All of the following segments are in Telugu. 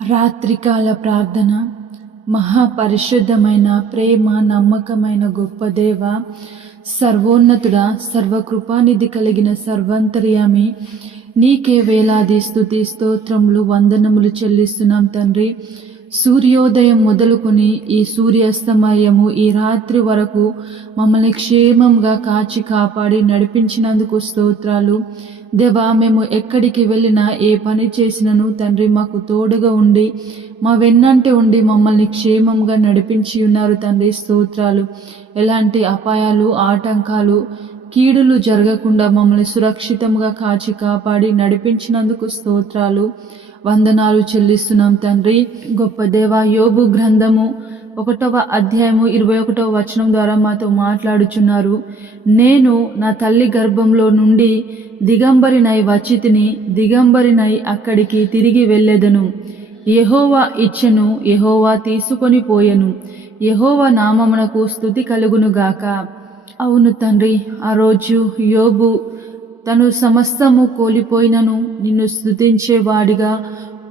రాత్రికాల ప్రార్థన మహాపరిశుద్ధమైన ప్రేమ నమ్మకమైన గొప్ప దేవ సర్వోన్నతుడ సర్వకృపానిధి కలిగిన సర్వంతర్యామి నీకే వేలాది స్థుతి స్తోత్రములు వందనములు చెల్లిస్తున్నాం తండ్రి. సూర్యోదయం మొదలుకొని ఈ సూర్యాస్తమయము ఈ రాత్రి వరకు మమ్మల్ని క్షేమంగా కాచి కాపాడి నడిపించినందుకు స్తోత్రాలు. దేవా మేము ఎక్కడికి వెళ్ళినా ఏ పని చేసినను తండ్రి మాకు తోడుగా ఉండి మా వెన్నంటే ఉండి మమ్మల్ని క్షేమంగా నడిపించి ఉన్నారు తండ్రి స్తోత్రాలు. ఎలాంటి అపాయాలు ఆటంకాలు కీడులు జరగకుండా మమ్మల్ని సురక్షితంగా కాచి కాపాడి నడిపించినందుకు స్తోత్రాలు. వందనాలు చెల్లిస్తున్నాం తండ్రి. గొప్ప దేవ యోగు గ్రంథము ఒకటవ అధ్యాయము ఇరవై ఒకటవ వచనం ద్వారా మాతో మాట్లాడుచున్నారు. నేను నా తల్లి గర్భంలో నుండి దిగంబరినై వచ్చితిని దిగంబరినై అక్కడికి తిరిగి వెళ్ళెదను. యహోవా ఇచ్చెను యహోవా తీసుకొని పోయెను. యహోవా నామమునకు స్థుతి కలుగునుగాక. అవును తండ్రి ఆ రోజు యోబు తను సమస్తము కోల్పోయినను నిన్ను స్థుతించేవాడిగా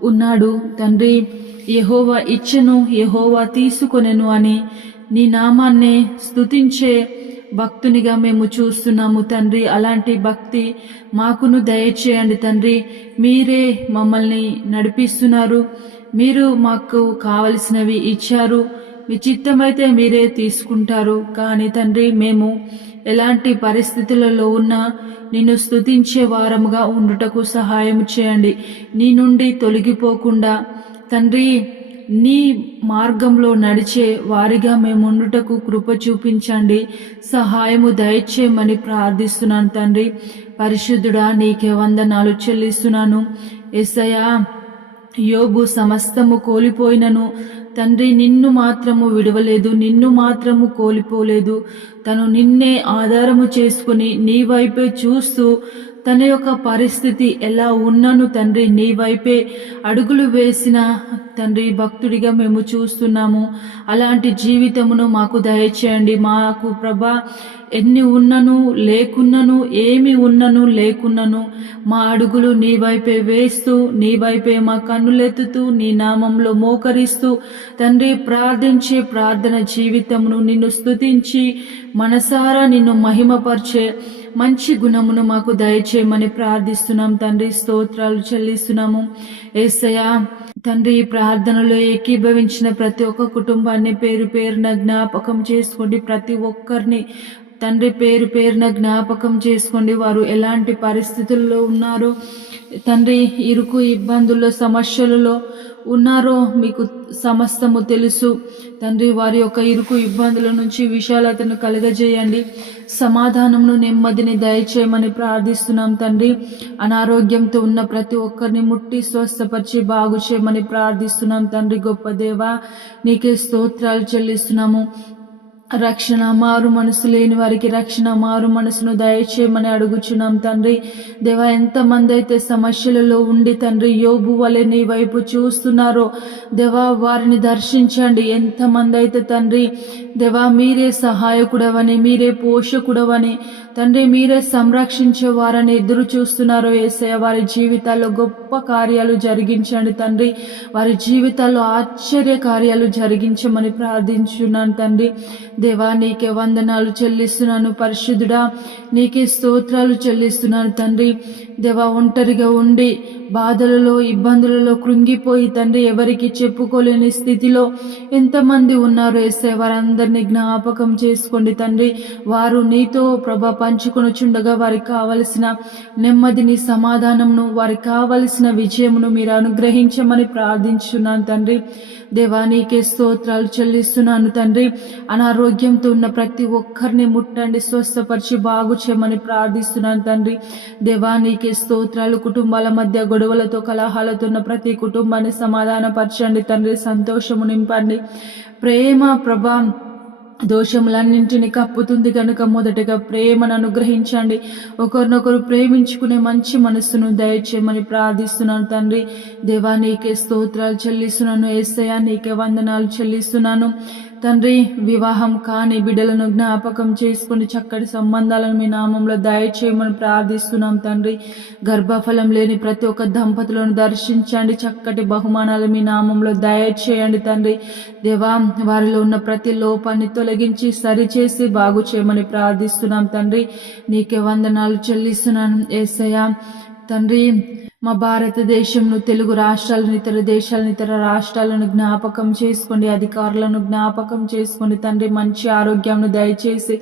ఉన్నాడు. తండ్రి యహోవ ఇచ్చను యహోవ తీసుకొనెను అని నీ నామాన్నే స్థుతించే భక్తునిగా మేము చూస్తున్నాము తండ్రి. అలాంటి భక్తి మాకును దయచేయండి తండ్రి. మీరే మమ్మల్ని నడిపిస్తున్నారు. మీరు మాకు కావలసినవి ఇచ్చారు. మీ చిత్తమైతే మీరే తీసుకుంటారు. కానీ తండ్రి మేము ఎలాంటి పరిస్థితులలో ఉన్నా నిన్ను స్తుతించే వారముగా ఉండుటకు సహాయం చేయండి. నీ నుండి తొలగిపోకుండా తండ్రి నీ మార్గంలో నడిచే వారిగా మేము ఉండుటకు కృప చూపించండి. సహాయము దయచేయమని ప్రార్థిస్తున్నాను తండ్రి. పరిశుద్ధుడా నీకే వందనాలు చెల్లిస్తున్నాను. ఎస్సయా యోగు సమస్తము కోల్పోయినను. తండ్రి నిన్ను మాత్రము విడవలేదు నిన్ను మాత్రము కోల్పోలేదు. తను నిన్నే ఆధారము చేసుకుని నీ వైపే చూస్తూ తన యొక్క పరిస్థితి ఎలా ఉన్నను తండ్రి నీ వైపే అడుగులు వేసిన తండ్రి భక్తుడిగా మేము చూస్తున్నాము. అలాంటి జీవితమును మాకు దయచేయండి. మాకు ప్రభా ఎన్ని ఉన్నను లేకున్నను ఏమి ఉన్నను లేకున్నను మా అడుగులు నీ వైపే వేస్తూ నీ వైపే మా కన్నులెత్తుతూ నీ నామంలో మోకరిస్తూ తండ్రి ప్రార్థించే ప్రార్థన జీవితమును నిన్ను స్తుతించి మనసారా నిన్ను మహిమపరిచే మంచి గుణమును మాకు దయచేయమని ప్రార్థిస్తున్నాం. తండ్రి స్తోత్రాలు చెల్లిస్తున్నాము. ఏసయ్య తండ్రి ఈ ప్రార్థనలో ఏకీభవించిన ప్రతి ఒక్క కుటుంబాన్ని పేరు పేరున జ్ఞాపకం చేసుకోండి. ప్రతి ఒక్కరిని తండ్రి పేరు పేరున జ్ఞాపకం చేసుకోండి. వారు ఎలాంటి పరిస్థితుల్లో ఉన్నారో తండ్రి ఇరుకు ఇబ్బందుల్లో సమస్యలలో ఉన్నారో మీకు సమస్తము తెలుసు. తండ్రి వారి యొక్క ఇరుకు ఇబ్బందుల నుంచి విశాలతను కలుగజేయండి. సమాధానమును నెమ్మదిని దయచేయమని ప్రార్థిస్తున్నాం తండ్రి. అనారోగ్యంతో ఉన్న ప్రతి ఒక్కరిని ముట్టి స్వస్థపరిచి బాగు చేయమని ప్రార్థిస్తున్నాం తండ్రి గొప్ప దేవ. నీకే స్తోత్రాలు చెల్లిస్తున్నాము. రక్షణ మారు మనసు లేని వారికి రక్షణ మారు మనసును దయచేయమని అడుగుచున్నాం తండ్రి. దేవా ఎంతమంది అయితే సమస్యలలో ఉండి తండ్రి యోబు వలె నీ వైపు చూస్తున్నారో దేవా వారిని దర్శించండి. ఎంతమంది అయితే తండ్రి దేవా మీరే సహాయకుడవని మీరే పోషకుడవని తండ్రి మీరే సంరక్షించే వారని ఎదురు చూస్తున్నారో ఏసయ్య వారి జీవితాల్లో గొప్ప కార్యాలు జరిగించండి తండ్రి. వారి జీవితాల్లో ఆశ్చర్య కార్యాలు జరిగించమని ప్రార్థించున్నాను తండ్రి. దేవా నీకే వందనాలు చెల్లిస్తున్నాను పరిశుద్ధుడా. నీకే స్తోత్రాలు చెల్లిస్తున్నాను తండ్రి. దేవా ఒంటరిగా ఉండి బాధలలో ఇబ్బందులలో కృంగిపోయి తండ్రి ఎవరికి చెప్పుకోలేని స్థితిలో ఎంతమంది ఉన్నారు వేసే వారందరినీ జ్ఞాపకం చేసుకోండి తండ్రి. వారు నీతో ప్రభ పంచుకొనుచుండగా వారికి కావలసిన నెమ్మదిని సమాధానంను వారికి కావలసిన విజయమును మీరు అనుగ్రహించమని ప్రార్థించున్నాను తండ్రి. దేవా నీకే స్తోత్రాలు చెల్లిస్తున్నాను తండ్రి. అనారోగ్య అనారోగ్యంతో ఉన్న ప్రతి ఒక్కరిని ముట్టండి స్వస్థపరిచి బాగు చేయమని ప్రార్థిస్తున్నాను తండ్రి. దేవా నీకే స్తోత్రాలు. కుటుంబాల మధ్య గొడవలతో కలహాలతో ఉన్న ప్రతి కుటుంబాన్ని సమాధానపరచండి తండ్రి. సంతోషము నింపండి. ప్రేమ ప్రభా దోషములన్నింటిని కప్పుతుంది కనుక మొదటగా ప్రేమను అనుగ్రహించండి. ఒకరినొకరు ప్రేమించుకునే మంచి మనస్సును దయచేయమని ప్రార్థిస్తున్నాను తండ్రి. దేవా నీకే స్తోత్రాలు చెల్లిస్తున్నాను. ఏసయ్య నీకే వందనాలు చెల్లిస్తున్నాను. తండ్రి వివాహం కాని బిడ్డలను జ్ఞాపకం చేసుకుని చక్కటి సంబంధాలను మీ నామంలో దయచేయమని ప్రార్థిస్తున్నాం తండ్రి. గర్భఫలం లేని ప్రతి ఒక్క దంపతులను దర్శించండి. చక్కటి బహుమానాలు మీ నామంలో దయచేయండి తండ్రి. దేవా వారిలో ఉన్న ప్రతి లోపాన్ని తొలగించి సరిచేసి బాగు చేయమని ప్రార్థిస్తున్నాం తండ్రి. నీకే వందనాలు చెల్లిస్తున్నాను. ఏసయ్య తండ్రి మా భారతదేశంను తెలుగు రాష్ట్రాలను ఇతర దేశాలను ఇతర రాష్ట్రాలను జ్ఞాపకం చేసుకోండి అధికారులను జ్ఞాపకం చేసుకోండి. తండ్రి మంచి ఆరోగ్యంను దయచేసి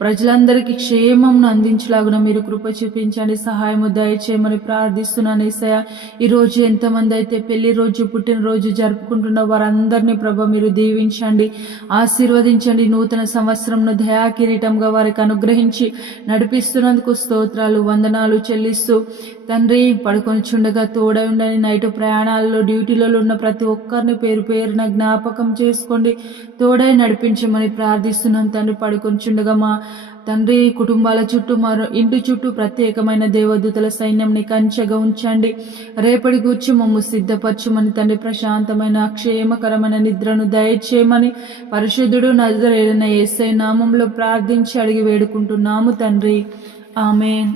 ప్రజలందరికీ క్షేమంను అందించలాగున మీరు కృప చూపించండి సహాయము దయచేయమని ప్రార్థిస్తున్నాను ఈసయ ఈరోజు ఎంతమంది అయితే పెళ్ళి రోజు పుట్టినరోజు జరుపుకుంటున్న వారందరినీ ప్రభ మీరు దీవించండి ఆశీర్వదించండి నూతన సంవత్సరంను దయా కిరీటంగా వారికి అనుగ్రహించి నడిపిస్తున్నందుకు స్తోత్రాలు వందనాలు చెల్లిస్తూ తండ్రి పడుకొని చుండగా తోడై ఉండని నైట్ ప్రయాణాల్లో డ్యూటీలలో ఉన్న ప్రతి ఒక్కరిని పేరు పేరున జ్ఞాపకం చేసుకోండి. తోడై నడిపించమని ప్రార్థిస్తున్నాం. తండ్రి పడుకొని చుండగా మా తండ్రి కుటుంబాల చుట్టూ మరో ఇంటి చుట్టూ ప్రత్యేకమైన దేవదూతల సైన్యంని కంచెగా ఉంచండి. రేపటి గూర్చి మమ్ము సిద్ధపరచమని తండ్రి ప్రశాంతమైన క్షేమకరమైన నిద్రను దయచేయమని పరిశుద్ధుడు నజరేడన ఏసై నామంలో ప్రార్థించి అడిగి వేడుకుంటున్నాము తండ్రి. ఆమెన్.